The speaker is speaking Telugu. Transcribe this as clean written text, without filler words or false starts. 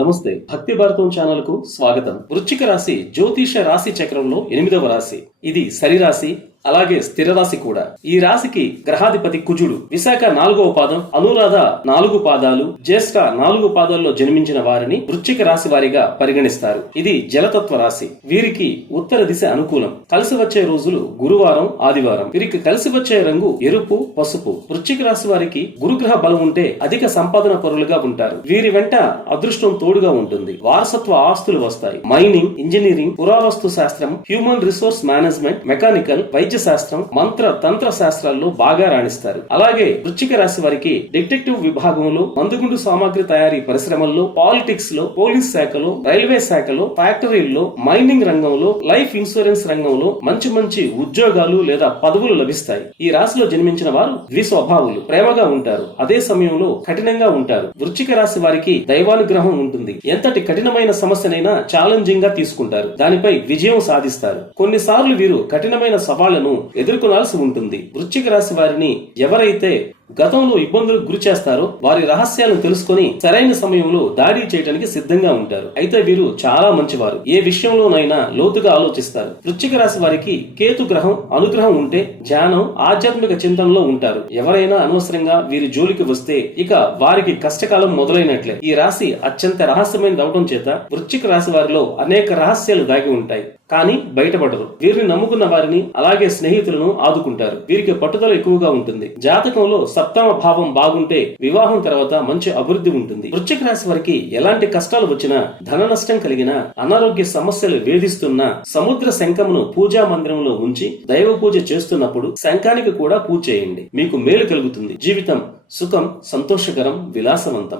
నమస్తే, భక్తి భారతం ఛానల్ కు స్వాగతం. వృశ్చిక రాశి జ్యోతిష రాశి చక్రంలో 8వ రాశి. ఇది సరిరాశి, అలాగే స్థిర రాశి కూడా. ఈ రాశికి గ్రహాధిపతి కుజుడు. విశాఖ 4వ పాదం, అనురాధ 4 పాదాలు, జ్యేష్ఠ 4 పాదాల్లో జన్మించిన వారిని వృశ్చిక రాశి వారిగా పరిగణిస్తారు. ఇది జలతత్వ రాశి. వీరికి ఉత్తర దిశ అనుకూలం. కలిసి వచ్చే రోజులు గురువారం, ఆదివారం. వీరికి కలిసి వచ్చే రంగు ఎరుపు, పసుపు. వృశ్చిక రాశి వారికి గురుగ్రహ బలం ఉంటే అధిక సంపాదన పరులుగా ఉంటారు. వీరి వెంట అదృష్టం తోడుగా ఉంటుంది. వారసత్వ ఆస్తులు వస్తాయి. మైనింగ్, ఇంజనీరింగ్, పురావస్తు శాస్త్రం, హ్యూమన్ రిసోర్స్ మేనేజ్మెంట్, మెకానికల్, వైద్య శాస్త్రం, మంత్ర తంత్ర శాస్త్రాల్లో బాగా రాణిస్తారు. అలాగే వృశ్చిక రాశి వారికి డిటెక్టివ్ విభాగంలో, మందుగుండు సామాగ్రి తయారీ పరిశ్రమల్లో, పాలిటిక్స్ లో, పోలీస్ శాఖలో, రైల్వే శాఖలో, ఫ్యాక్టరీల్లో, మైనింగ్ రంగంలో, లైఫ్ ఇన్సూరెన్స్ రంగంలో మంచి మంచి ఉద్యోగాలు లేదా పదవులు లభిస్తాయి. ఈ రాశిలో జన్మించిన వారు ద్విస్వభావులు, ప్రేమగా ఉంటారు. అదే సమయంలో కఠినంగా ఉంటారు. వృశ్చిక రాశి వారికి దైవానుగ్రహం ఉంటుంది. ఎంతటి కఠినమైన సమస్యనైనా ఛాలెంజింగ్ గా తీసుకుంటారు. దానిపై విజయం సాధిస్తారు. కొన్నిసార్లు వీరు కఠినమైన సవాళ్లను ఎదుర్కొనాల్సి ఉంటుంది. వృశ్చిక రాశి వారిని ఎవరైతే గతంలో ఇబ్బందులకు గురి చేస్తారో వారి రహస్యాలను తెలుసుకుని సరైన సమయంలో దాడి చేయడానికి సిద్ధంగా ఉంటారు. అయితే వీరు చాలా మంచివారు. ఏ విషయంలోనైనా లోతుగా ఆలోచిస్తారు. వృశ్చిక రాశి వారికి కేతు గ్రహం అనుగ్రహం ఉంటే ధ్యానం, ఆధ్యాత్మిక చింతనలో ఉంటారు. ఎవరైనా అనవసరంగా వీరి జోలికి వస్తే ఇక వారికి కష్టకాలం మొదలైనట్లే. ఈ రాశి అత్యంత రహస్యమైనది అవడం చేత వృశ్చిక రాశి వారిలో అనేక రహస్యాలు దాగి ఉంటాయి. కానీ బయటపడరు. వీరిని నమ్ముకున్న వారిని, అలాగే స్నేహితులను ఆదుకుంటారు. వీరికి పట్టుదల ఎక్కువగా ఉంటుంది. జాతకంలో సప్తమ భావం బాగుంటే వివాహం తర్వాత మంచి అభివృద్ధి ఉంటుంది. వృశ్చిక రాశి వారికి ఎలాంటి కష్టాలు వచ్చినా, ధన నష్టం కలిగినా, అనారోగ్య సమస్యలు వేధిస్తున్నా సముద్ర శంఖమును పూజా మందిరంలో ఉంచి దైవ పూజ చేస్తున్నప్పుడు శంఖానికి కూడా పూజ చేయండి. మీకు మేలు కలుగుతుంది. జీవితం సుఖం, సంతోషకరం, విలాసవంతం.